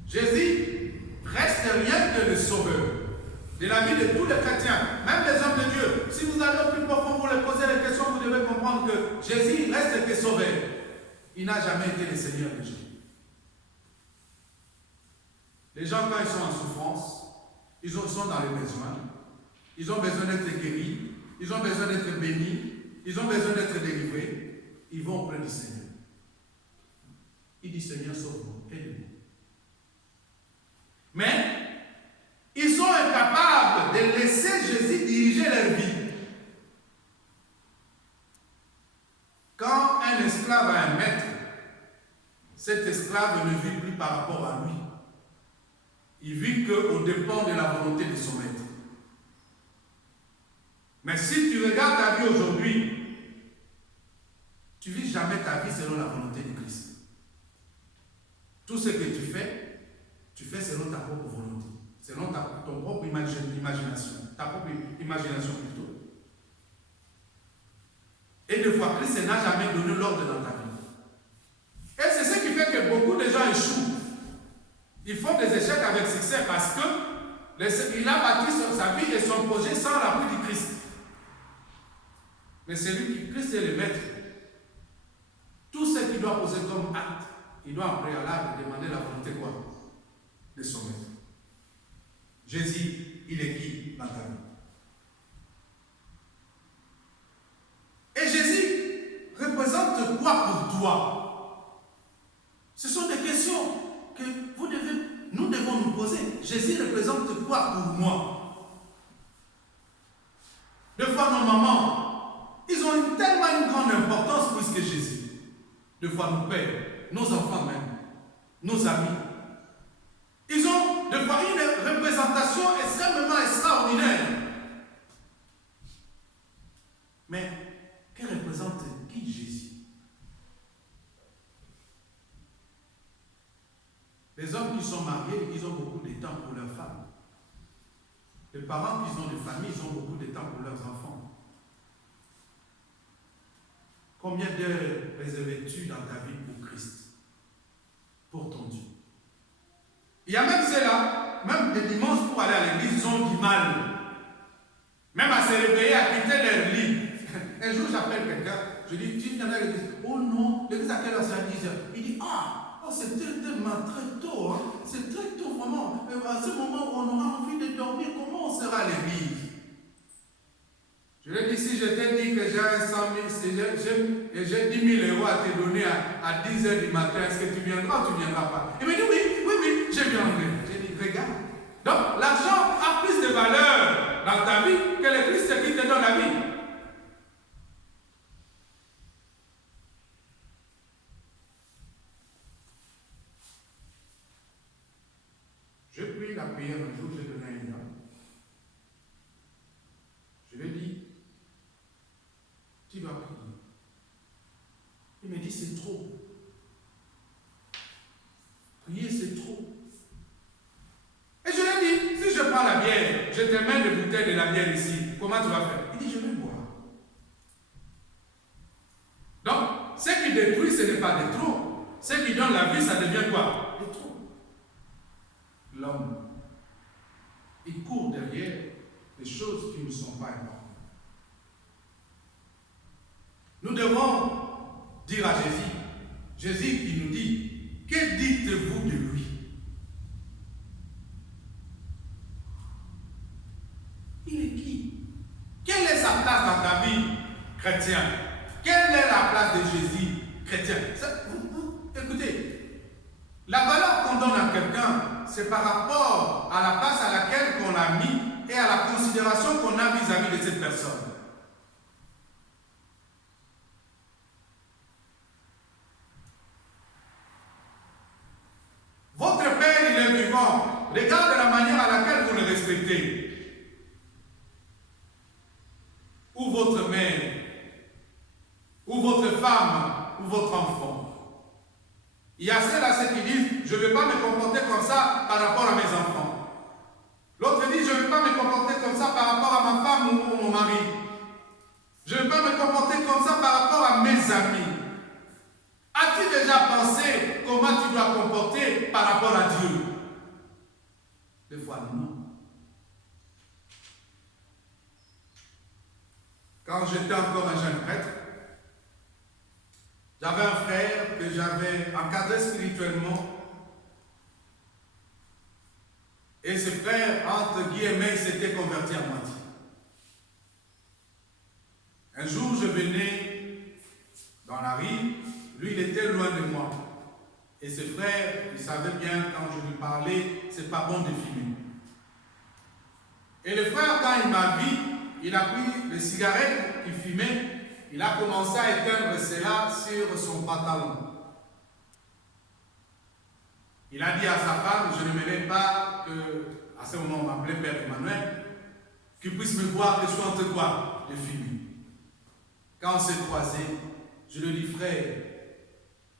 Jésus reste rien que le sauveur de la vie de tous les chrétiens, même les hommes de Dieu. Si vous allez au plus profond pour les poser les questions, vous devez comprendre que Jésus reste que sauveur. Il n'a jamais été le Seigneur de Dieu. Les gens, quand ils sont en souffrance, ils sont dans les besoins, ils ont besoin d'être guéris, ils ont besoin d'être bénis, ils ont besoin d'être délivrés. Ils vont auprès du Seigneur. Il dit, Seigneur, sauve-moi, aide-moi. Mais ils sont incapables de laisser Jésus diriger leur vie. Quand un esclave a un maître, cet esclave ne vit plus par rapport à lui. Il vit qu'au dépend de la volonté de son maître. Mais si tu regardes ta vie aujourd'hui, tu ne vis jamais ta vie selon la volonté de Christ. Tout ce que tu fais selon ta propre volonté, selon ton propre imagination, ta propre imagination plutôt. Et des fois, Christ n'a jamais donné l'ordre dans ta vie. Et c'est ce qui fait que beaucoup de gens échouent. Ils font des échecs avec succès parce qu'il a bâti sa vie et son projet sans l'appui du Christ. Mais c'est lui qui, Christ est le maître. Tout ce qu'il doit poser comme acte, il doit en préalable demander la volonté quoi? De son maître. Jésus, il est qui dans ta vie? Et Jésus représente quoi pour toi? moi. Des fois, nos mamans, ils ont tellement une grande importance plus que Jésus. Des fois, nos pères, nos enfants même, nos amis. Ils ont des fois une représentation extrêmement extraordinaire. Mais, que représente qui Jésus? Les hommes qui sont mariés, ils ont beaucoup de temps pour leurs femmes. Les parents qui ont des familles, ils ont beaucoup de temps pour leurs enfants. Combien d'heures réserves-tu dans ta vie pour Christ? Pour ton Dieu? Il y a même ceux-là, même les dimanches pour aller à l'église, ils ont du mal. Même à se réveiller, à quitter leur lit. Un jour, j'appelle quelqu'un, je dis, tu viens à l'église? Oh non, l'église à quelle heure? C'est à 10 heures. Il dit, c'est très tôt, hein? C'est très tôt vraiment. À ce moment où on aura envie de dormir, comment on sera à l'église? Je lui ai dit, si je t'ai dit que j'ai 100 000, et j'ai 10 000 euros à te donner à 10 heures du matin, est-ce que tu viendras ou tu ne viendras pas? Il me dit, oui, je viendrai. J'ai dit, regarde. Donc, l'argent a plus de valeur dans ta vie que le Christ qui te donne la vie. Je prie la prière un jour, j'ai donné un homme. Je lui ai dit, tu dois prier. Il me dit, c'est trop. Prier, c'est trop. Et je lui ai dit, si je prends la bière, je te mets des bouteilles de la bière ici, comment tu vas faire? Il dit, je vais boire. Donc, ce qui détruit, ce n'est pas de trop. Ce qui donne la vie, ça devient quoi? De trop. L'homme, il court derrière des choses qui ne sont pas importantes. Nous devons dire à Jésus qui nous dit, que dites-vous de lui? Il est qui? Quelle est sa place dans ta vie, chrétien? Quelle est la place de Jésus, chrétien? Écoutez, la valeur qu'on donne à quelqu'un, c'est par rapport à la place à laquelle on l'a mis et à la considération qu'on a vis-à-vis de cette personne. Votre Père, il est vivant. Regarde la manière à laquelle vous le respectez. Ou votre mère, ou votre femme, ou votre enfant. Il y a ceux-là qui disent, je ne vais pas me comporter comme ça par rapport à mes enfants. L'autre dit, je ne vais pas me comporter comme ça par rapport à ma femme ou mon mari. Je ne vais pas me comporter comme ça par rapport à mes amis. As-tu déjà pensé comment tu dois comporter par rapport à Dieu? Des fois, non. Quand j'étais encore un jeune prêtre, j'avais un frère que j'avais encadré spirituellement. Et ce frère, entre guillemets, s'était converti à moitié. Un jour, je venais dans la rue, lui, il était loin de moi. Et ce frère, il savait bien, quand je lui parlais, c'est pas bon de filmer. Et le frère, quand il m'a vu, il a pris les cigarettes qu'il fumait, il a commencé à éteindre cela sur son pantalon. Il a dit à sa femme, je n'aimerais pas que, à ce moment on m'appelait Père Emmanuel, qu'il puisse me voir que je suis en train de quoi? De fumer. Quand on s'est croisés, je lui ai dit, frère,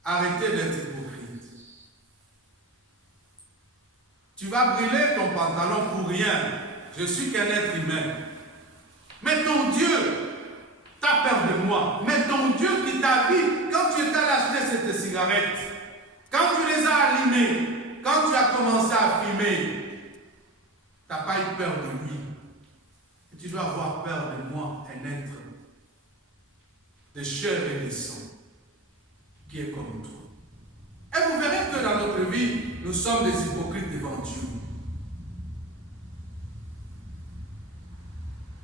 arrêtez d'être hypocrite. Tu vas brûler ton pantalon pour rien. Je suis qu'un être humain. Mais ton Dieu t'a peur de moi. Mais ton Dieu qui t'a vu, quand tu étais allé acheter cette cigarette, quand tu les as allumées, quand tu as commencé à fumer, tu n'as pas eu peur de lui. Et tu dois avoir peur de moi, un être de chair et de sang, qui est comme toi. Et vous verrez que dans notre vie, nous sommes des hypocrites devant Dieu.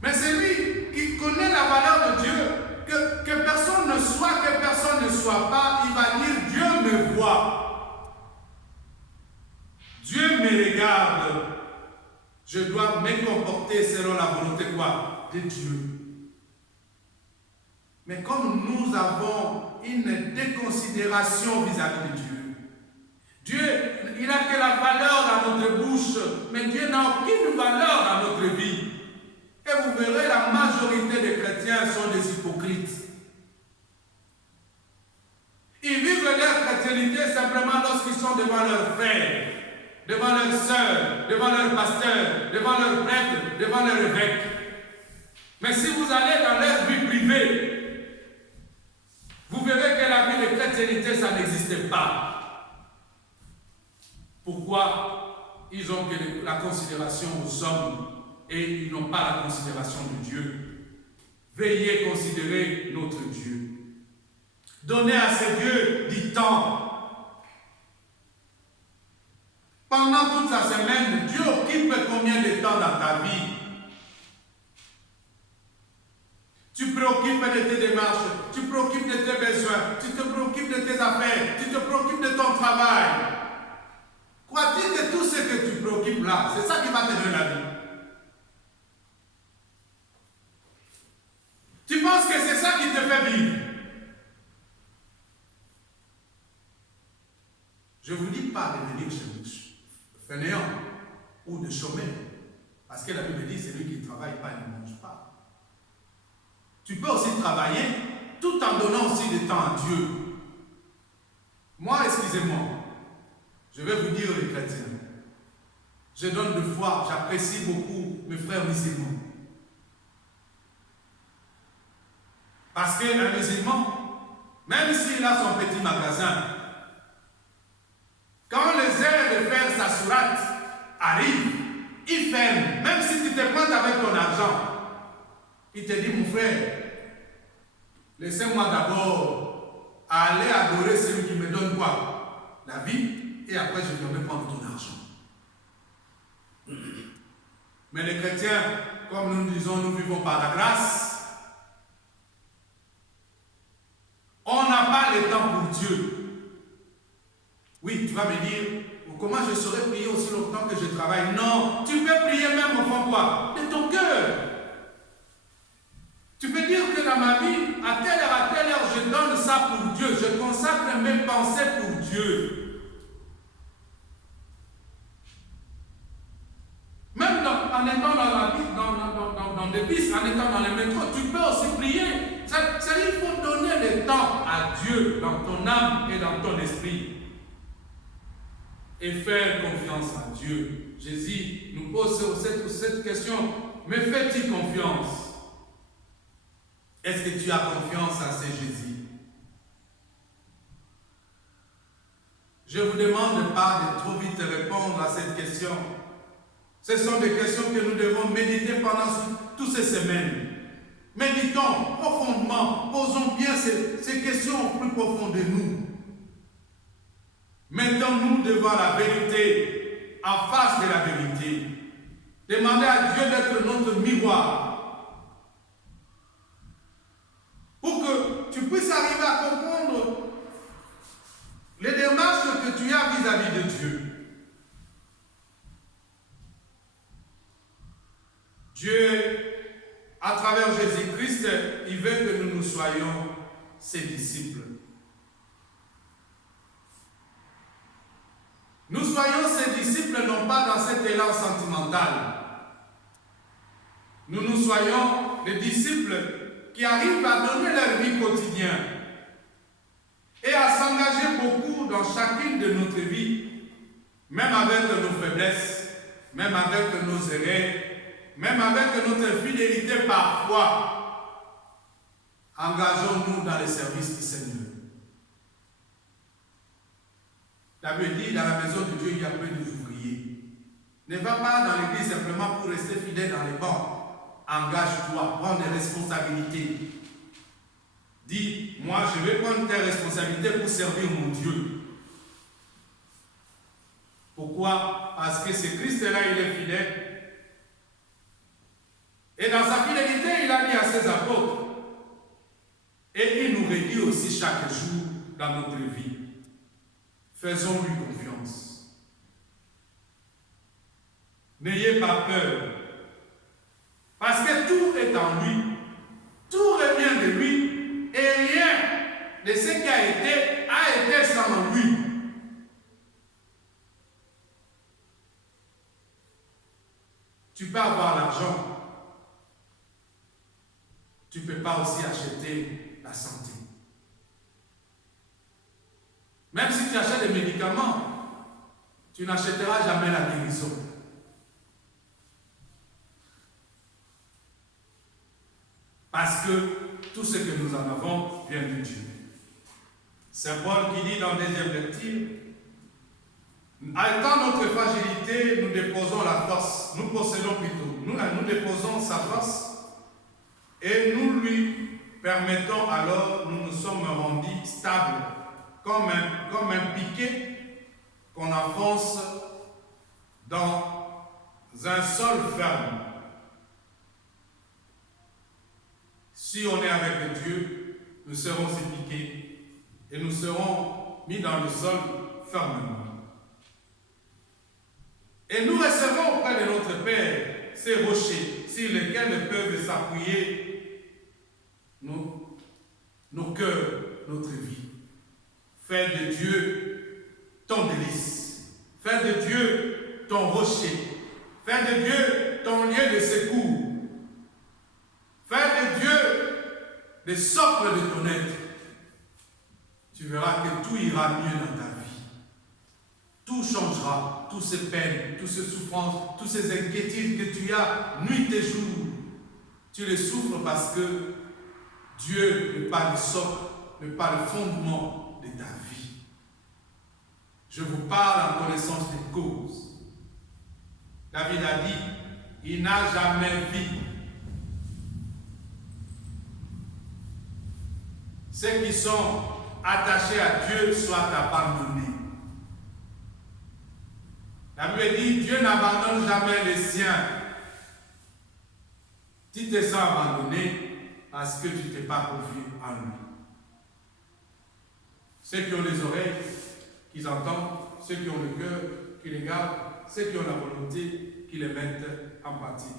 Mais c'est lui qui connaît la valeur de Dieu, que personne ne soit, que personne ne soit pas, il va dire Dieu me voit. Dieu me regarde. Je dois me bien comporter selon la volonté quoi? De Dieu. Mais comme nous avons une déconsidération vis-à-vis de Dieu, Dieu, il n'a que la valeur dans notre bouche, mais Dieu n'a aucune valeur dans notre vie. Et vous verrez, la majorité des chrétiens sont des hypocrites. Ils vivent leur chrétienté simplement lorsqu'ils sont devant leurs frères, devant leurs sœurs, devant leurs pasteurs, devant leurs prêtres, devant leurs évêques. Mais si vous allez dans leur vie privée, vous verrez que la vie de chrétienté, ça n'existe pas. Pourquoi? Ils ont que la considération aux hommes et ils n'ont pas la considération de Dieu. Veillez considérer notre Dieu. Donnez à ce Dieu du temps. Pendant toute la semaine, Dieu occupe combien de temps dans ta vie? Tu préoccupes de tes démarches, tu préoccupes de tes besoins, tu te préoccupes de tes affaires, tu te préoccupes de ton travail. Crois-tu que tout ce que tu préoccupes là, c'est ça qui va te donner la vie? Tu penses que c'est ça qui te fait vivre? Je ne vous dis pas de devenir fainéant ou de chômeur, parce que la Bible dit celui qui ne travaille pas ne mange pas. Tu peux aussi travailler tout en donnant aussi du temps à Dieu. Moi, excusez-moi, je vais vous dire les chrétiens, je donne de foi, j'apprécie beaucoup mes frères musulmans. Parce qu'un musulman, même s'il a son petit magasin, quand les heures de faire sa sourate arrivent, il ferme. Même si tu te prends avec ton argent, il te dit, mon frère, laissez-moi d'abord aller adorer celui qui me donne quoi? La vie, et après je viendrai prendre ton argent. Mais les chrétiens, comme nous disons, nous vivons par la grâce. On n'a pas le temps pour Dieu. Oui, tu vas me dire, comment je saurais prier aussi longtemps que je travaille? Non, tu peux prier même au fond quoi? De ton cœur. Tu peux dire que dans ma vie, à telle heure, je donne ça pour Dieu. Je consacre mes pensées pour Dieu. Même en étant dans la vie, dans des bus, en étant dans les métros, tu peux aussi prier. C'est-à-dire qu'il faut donner le temps à Dieu dans ton âme et dans ton esprit. Et faire confiance à Dieu. Jésus nous pose cette question, mais fais-tu confiance? Est-ce que tu as confiance à ce Jésus? Je ne vous demande pas de trop vite répondre à cette question. Ce sont des questions que nous devons méditer pendant toutes ces semaines. Méditons profondément, posons bien ces questions au plus profond de nous. Mettons-nous devant la vérité, en face de la vérité. Demandez à Dieu d'être notre miroir. Pour que tu puisses arriver à comprendre les démarches que tu as vis-à-vis de Dieu. Dieu, à travers Jésus-Christ, il veut que nous soyons ses disciples. Nous soyons ses disciples non pas dans cet élan sentimental. Nous soyons les disciples qui arrivent à donner leur vie quotidienne et à s'engager beaucoup dans chacune de notre vie, même avec nos faiblesses, même avec nos erreurs, même avec notre infidélité parfois. Engageons-nous dans le service du Seigneur. La Bible dit, dans la maison de Dieu, il y a peu d'ouvriers. Ne va pas dans l'église simplement pour rester fidèle dans les bancs. Engage-toi, prends des responsabilités. Dis, moi je vais prendre tes responsabilités pour servir mon Dieu. Pourquoi? Parce que ce Christ-là, il est fidèle. Et dans sa fidélité, il a dit à ses apôtres. Et il nous redit aussi chaque jour dans notre vie. Faisons-lui confiance. N'ayez pas peur tout est en lui, tout revient de lui, et rien de ce qui a été sans lui. Tu peux avoir l'argent, tu ne peux pas aussi acheter la santé. Même si tu achètes des médicaments, tu n'achèteras jamais la guérison. Parce que tout ce que nous en avons vient de Dieu. C'est Paul qui dit dans le deuxième lecture, étant notre fragilité, nous déposons la force, nous possédons plutôt, nous déposons sa force et nous lui permettons alors, nous nous sommes rendus stables, comme un piquet qu'on enfonce dans un sol ferme. Si on est avec Dieu, nous serons piqués et nous serons mis dans le sol fermement. Et nous recevrons auprès de notre Père ces rochers sur lesquels peuvent s'appuyer nos cœurs, notre vie. Fais de Dieu ton délice. Fais de Dieu ton rocher. Fais de Dieu ton lieu de secours. Fais de Dieu le socle de ton être. Tu verras que tout ira mieux dans ta vie. Tout changera, toutes ces peines, toutes ces souffrances, toutes ces inquiétudes que tu as nuit et jour. Tu les souffres parce que Dieu n'est pas le socle, n'est pas le fondement de ta vie. Je vous parle en connaissance des causes. David a dit, il n'a jamais vu ceux qui sont attachés à Dieu soient abandonnés. La Bible dit, Dieu n'abandonne jamais les siens. Tu te sens abandonné parce que tu ne t'es pas confié en lui. Ceux qui ont les oreilles, qu'ils entendent, ceux qui ont le cœur, qui les gardent, ceux qui ont la volonté, qui les mettent en pratique.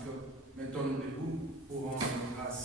Mettons-nous debout pour rendre grâce.